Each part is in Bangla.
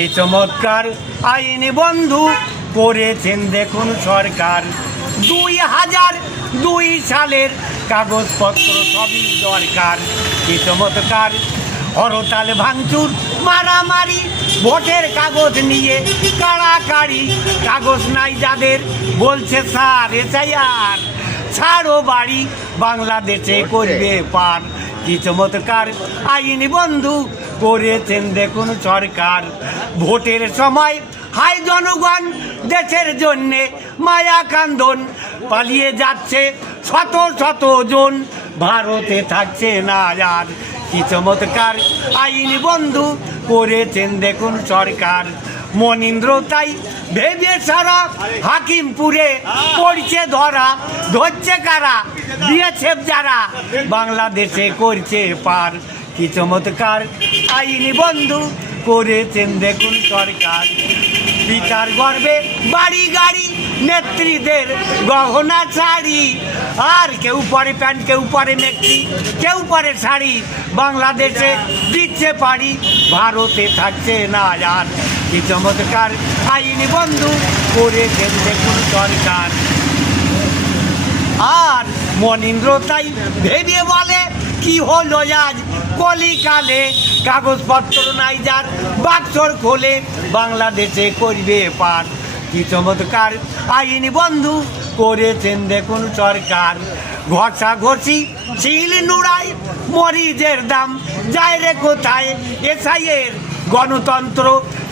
কি চমৎকার আইন বন্ধু করেছেন দেখুন সরকার। 2002 সালের কাগজপত্র সবই দরকার। কি চমৎকার হরতাল ভাঙচুর মারামারি ভোটের কাগজ নিয়ে কাড়াকাড়ি। কাগজ নাই যাদের বলছে স্যার এসআইআর ছাড়ো বাড়ি বাংলাদেশে করবে পার। কি চমৎকার আইন বন্ধু করেছেন দেখুন সরকার। ভোটের সময় হাই জনগণ দেশের জন্যে মায়া কান্দন পালিয়ে যাচ্ছে শত শত জন ভারতে থাকছে না আর। কি চমৎকার আইন বন্ধু করেছেন দেখুন সরকার। মনীন্দ্র তাই ভেবে সারা হাকিমপুরে পড়ছে ধরা ধরছে কারা বিএসএফ যারা বাংলাদেশে করছে পার। কি চমৎকার আইন বন্ধু করেছেন দেখুন সরকার। পিতার গর্বে বাড়ি গাড়ি নেত্রীদের গহনা শাড়ি আর কেউ পরে প্যান্ট কেউ পরে মেক্সি কেউ পরে শাড়ি বাংলাদেশে দিচ্ছে পারি ভারতে থাকছে না আর। কি চমৎকার আইন বন্ধু করেছেন দেখুন সরকার। আর মনীন্দ্র তাই ভেবে বলে কি হলো আজ কলিকালে কাগজপত্র নাই যার বাক্সর খোলে বাংলাদেশে করবে পার। কি চমৎকার আইন বন্ধু করেছেন দেখুন সরকার। ঘষাঘষি চিল নুড়াই মরিচের দাম যায় রে কোথায় এসআইয়ের গণতন্ত্র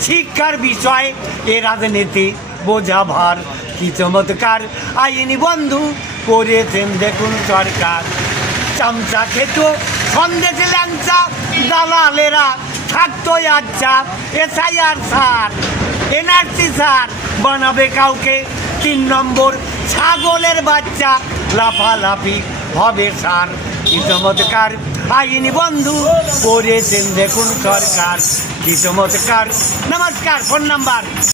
শিক্ষার বিষয় এ রাজনীতি বোঝা ভার। কি চমৎকার আইন বন্ধু করেছেন দেখুন সরকার। চামচা খেত সন্দেশে ল্যাংচা দালালেরা থাকতো আচ্ছা এসআইআর সার এনআরসি সার বানাবে কাউকে 3 নম্বর ছাগলের বাচ্চা লাফালাফি হবে সার। কি চমৎকার আইন বন্ধু করেছেন দেখুন সরকার। কি চমৎকার। নমস্কার। Phone number